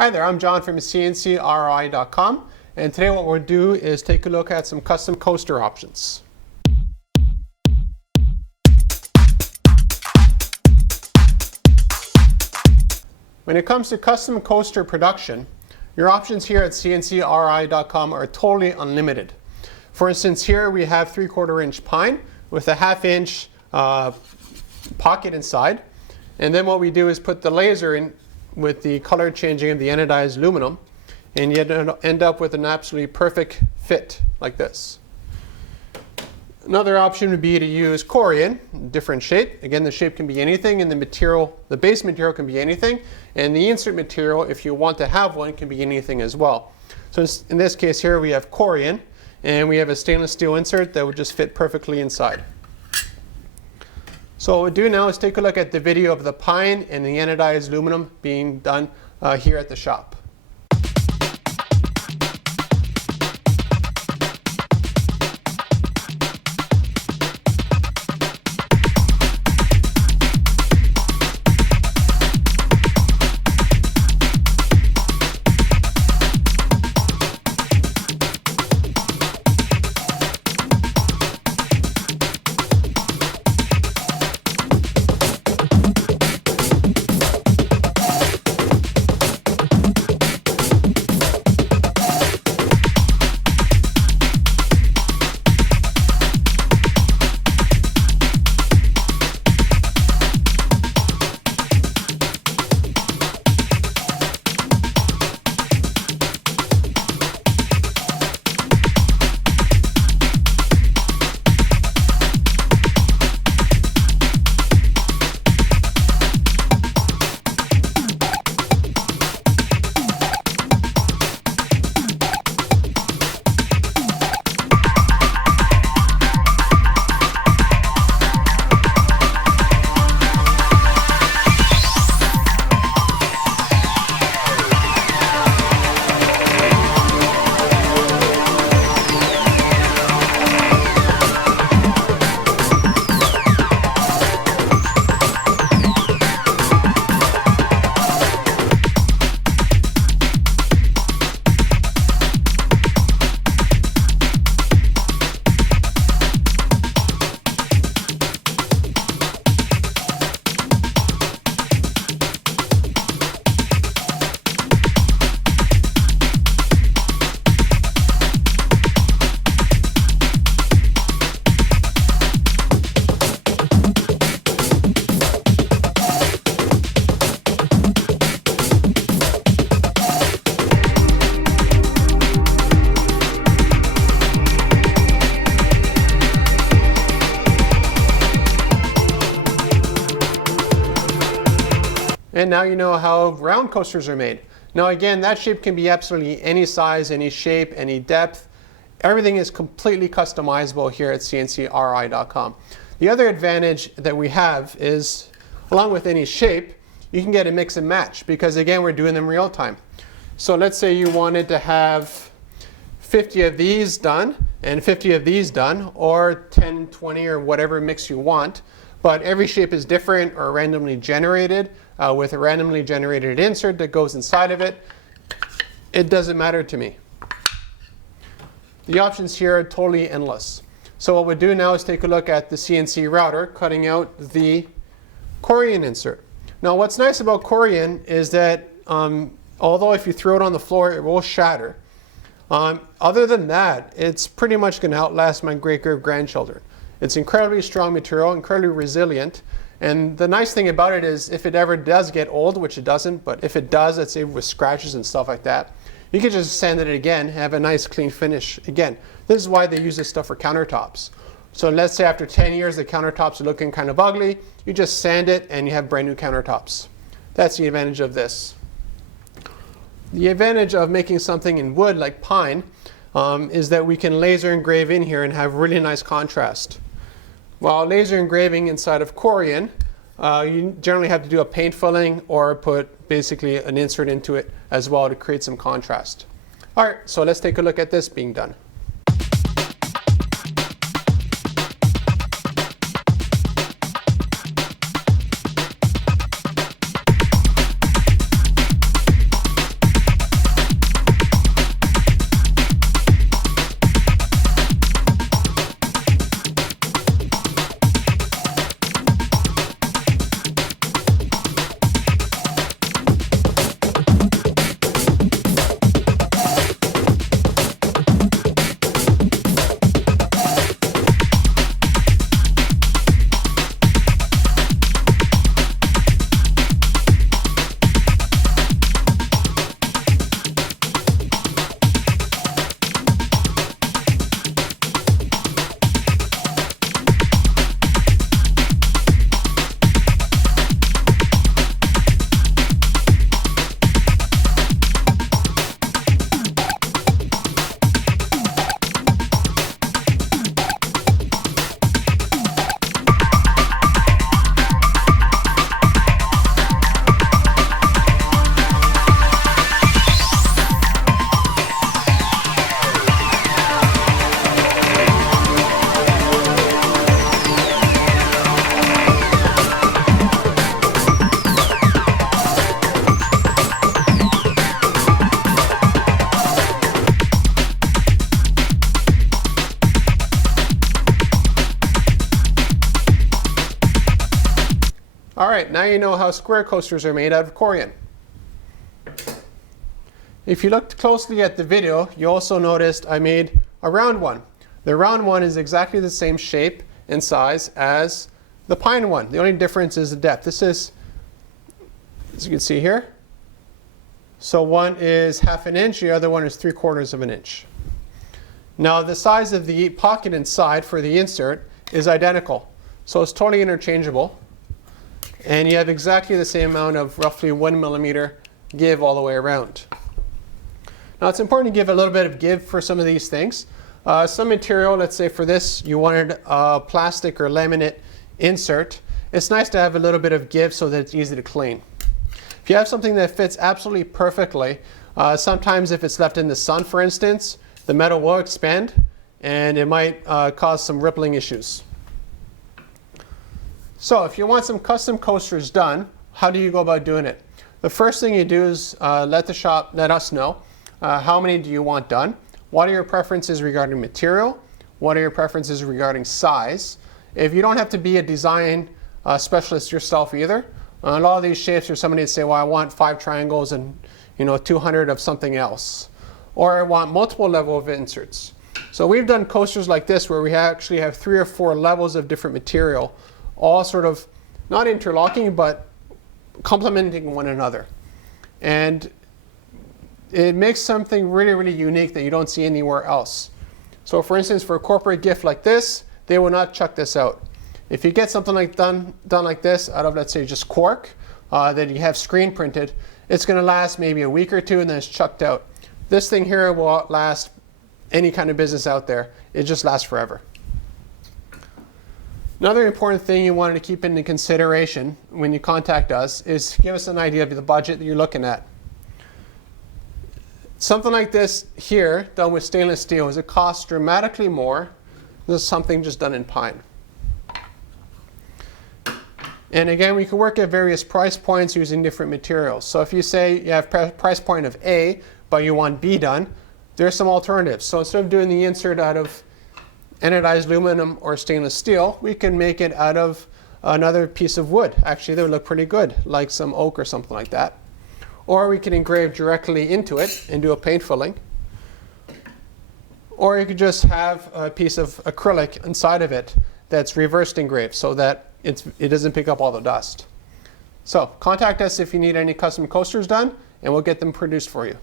Hi there, I'm John from CNCKing.com, and today what we'll do is take a look at some custom coaster options. When it comes to custom coaster production, your options here at CNCKing.com are totally unlimited. For instance, here we have 3/4 inch pine with a 1/2 inch pocket inside, and then what we do is put the laser in with the color changing of the anodized aluminum, and you end up with an absolutely perfect fit like this. Another option would be to use Corian, different shape. Again, the shape can be anything, and the base material can be anything, and the insert material, if you want to have one, can be anything as well. So in this case here we have Corian, and we have a stainless steel insert that would just fit perfectly inside. So what we'll do now is take a look at the video of the pine and the anodized aluminum being done here at the shop. And now you know how round coasters are made. Now again, that shape can be absolutely any size, any shape, any depth. Everything is completely customizable here at CNCKing.com. The other advantage that we have is, along with any shape, you can get a mix and match, because again, we're doing them real time. So let's say you wanted to have 50 of these done and 50 of these done, or 10, 20, or whatever mix you want. But every shape is different or randomly generated with a randomly generated insert that goes inside of it. It doesn't matter to me. The options here are totally endless. So what we'll do now is take a look at the CNC router cutting out the Corian insert. Now what's nice about Corian is that although if you throw it on the floor it will shatter, other than that it's pretty much going to outlast my great-grandchildren. It's incredibly strong material, incredibly resilient, and the nice thing about it is if it ever does get old, which it doesn't, but if it does, let's say with scratches and stuff like that, you can just sand it again, have a nice clean finish again. This is why they use this stuff for countertops. So let's say after 10 years the countertops are looking kind of ugly, you just sand it and you have brand new countertops. That's the advantage of this. The advantage of making something in wood like pine is that we can laser engrave in here and have really nice contrast. While laser engraving inside of Corian, you generally have to do a paint filling or put basically an insert into it as well to create some contrast. All right, so let's take a look at this being done. now you know how square coasters are made out of Corian. If you looked closely at the video, you also noticed I made a round one. The round one is exactly the same shape and size as the pine one. The only difference is the depth. This is, as you can see here, so one is 1/2 inch, the other one is 3/4 of an inch. Now the size of the pocket inside for the insert is identical. So it's totally interchangeable. And you have exactly the same amount of roughly 1 millimeter give all the way around. Now it's important to give a little bit of give for some of these things. Some material, let's say for this, you wanted a plastic or laminate insert. It's nice to have a little bit of give so that it's easy to clean. If you have something that fits absolutely perfectly, sometimes if it's left in the sun, for instance, the metal will expand and it might cause some rippling issues. So if you want some custom coasters done, how do you go about doing it? The first thing you do is let us know how many do you want done. What are your preferences regarding material? What are your preferences regarding size? If you don't have to be a design specialist yourself either, a lot of these shapes are somebody that say, well, I want 5 triangles and 200 of something else. Or I want multiple level of inserts. So we've done coasters like this where we actually have 3 or 4 levels of different material, all sort of not interlocking, but complementing one another. And it makes something really, really unique that you don't see anywhere else. So for instance, for a corporate gift like this, they will not chuck this out. If you get something like done like this out of, let's say, just cork that you have screen printed, it's going to last maybe a week or 2 and then it's chucked out. This thing here will outlast any kind of business out there. It just lasts forever. Another important thing you wanted to keep into consideration when you contact us is give us an idea of the budget that you're looking at. Something like this here, done with stainless steel, it costs dramatically more than something just done in pine. And again, we can work at various price points using different materials. So if you say you have price point of A, but you want B done, there's some alternatives. So instead of doing the insert out of anodized aluminum or stainless steel, we can make it out of another piece of wood. Actually, they would look pretty good, like some oak or something like that. Or we can engrave directly into it and do a paint filling. Or you could just have a piece of acrylic inside of it that's reversed engraved so that it doesn't pick up all the dust. So contact us if you need any custom coasters done, and we'll get them produced for you.